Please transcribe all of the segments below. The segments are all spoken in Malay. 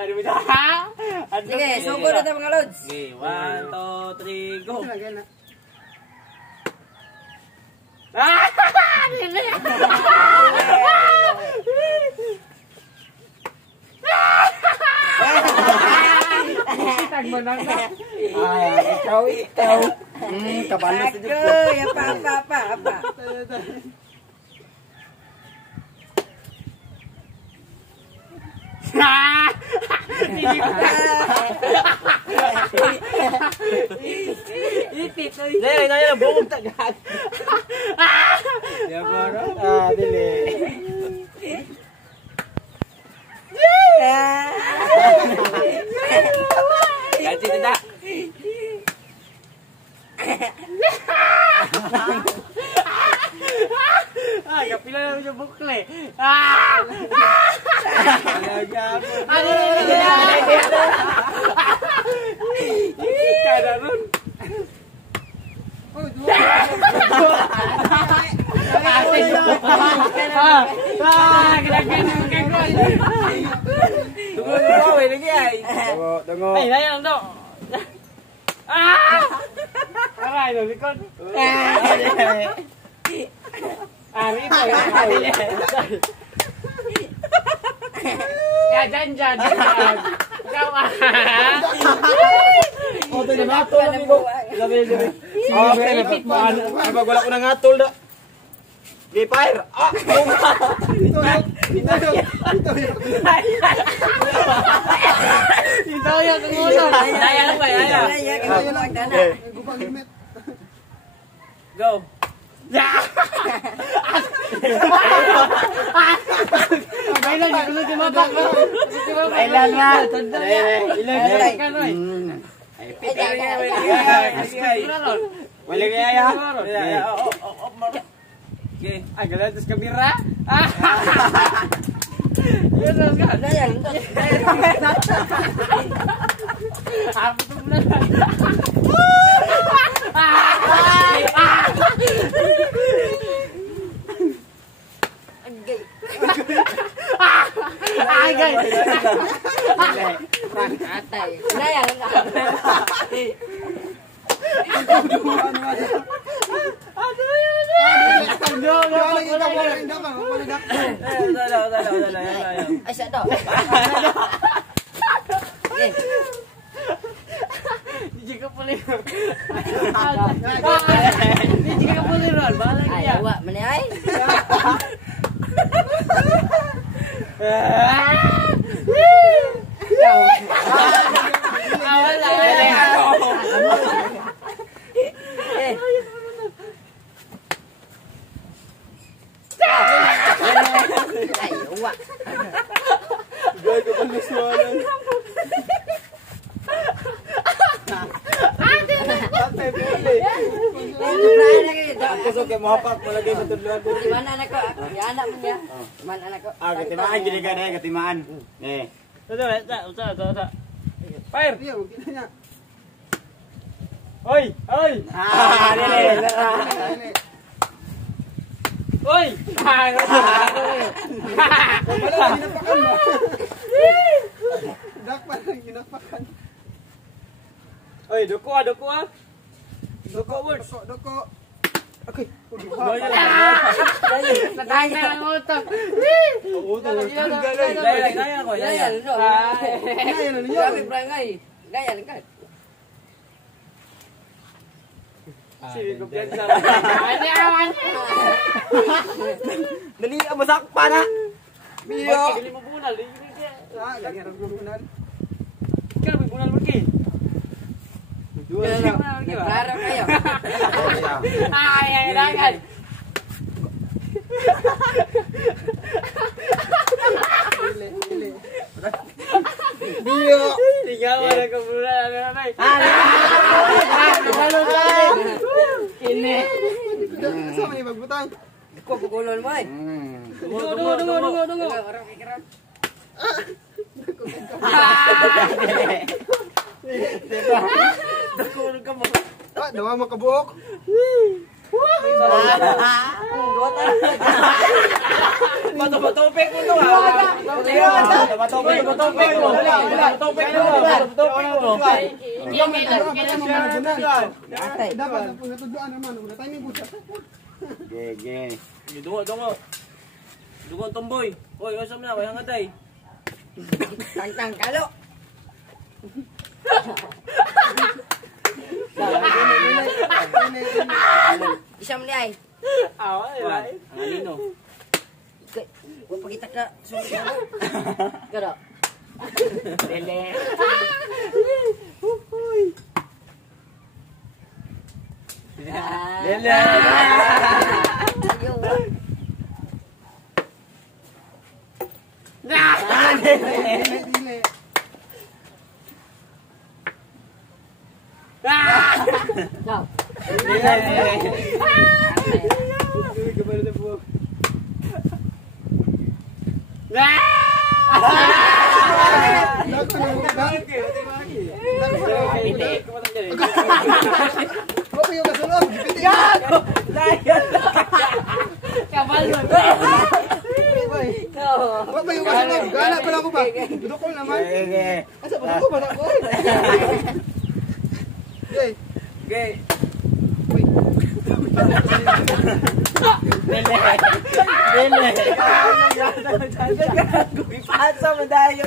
Aduh, bisa. Sige, sugod na tayo mga lods. Okay, 1, 2, 3, go. Tagmenang ka. Ikaw. Kabalo sa dito. Agoy, apa. Dali, bukog tagad. Ya baro. Dili. Ganti tidak. Kapila na yung bukle. Kada nun. Tunggu. Ay, layang daw. Aray, no, likod. Rito. Ya, dyan. Ikaw Ito na matol na ko. Kapag wala ko nang atol na. Gay fire. Ito yung tungulo. Daya lang ba? Go. Bailan, gusto si Mabak. Bailan nga. Ilan ka, Noy. Wala kaya. Okay, ay galang tos kamera. Yun lang ka. Apa tu benar? Ay guys. Atay. Layang ka. Ay, siya to. Hindi ka puli. Hindi ka puli ron. Bahala Ay, niya. awa. Mani ay. Ay, awa. Gay ko pang nasuwalan. Kusog kay mahapak malagay mo tudluan ko. Mana anak ko? Ya anak mo niya. Mana anak ko? Katimaan gini ka na katimaan. Usa. Fire. Oi. Dili. Oi. Ginapakan. Oi, doko ah. Doko words. Doko. Okay. Natay na ang utak. Gaya ko. Gaya, no. Gaya na ninyo. Sabi barangay. Gaya lang ka. Sige, kumpiyansa. Awan. Dali ka masakpa na. Biyo. Gali mo bunal. Lagi ra gunan. Ikaw may bunal mo ki. Dua na. Klaro kayo. Ay, dangan. Biyo. Tinggal ada kebunan nanay. Ini. Sama ni bagbutang. Ko pugulon mo ay. Tunggu. Orang pikiran. Dawa makabuok. Bato-batopek mo to ha. Bato-batopek mo. Bato-batopek mo. Dapat na po natudloan naman. Wala tayong busa. Gege. Dungo. Dungo ang tomboy. Hoy, usam na. Kaya ngatay. Tang kalo. Isa mo niya ay. Ang alino. Huwag pakita ka. Sulit ako. Garo. Lele. Lele. Dili. Go. Huwag kayo kasulog. Huwag kayo kasulog. Gana pala ko ba? Dudukol naman. Asa ba dudukol ba ako? Okay. Okay. Uy. Lele. Ipasa mo tayo.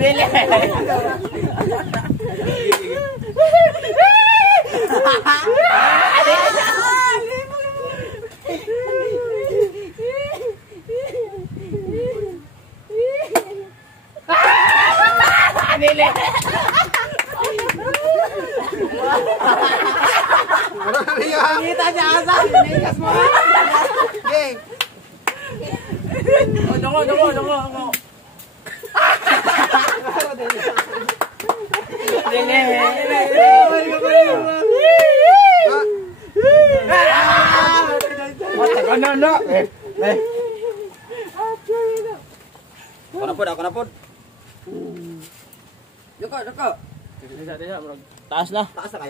Lele. Kita siya asa. Nikas mo. Okay. Dungo. Ako na po. Doko. Taas na. Taas na kayo.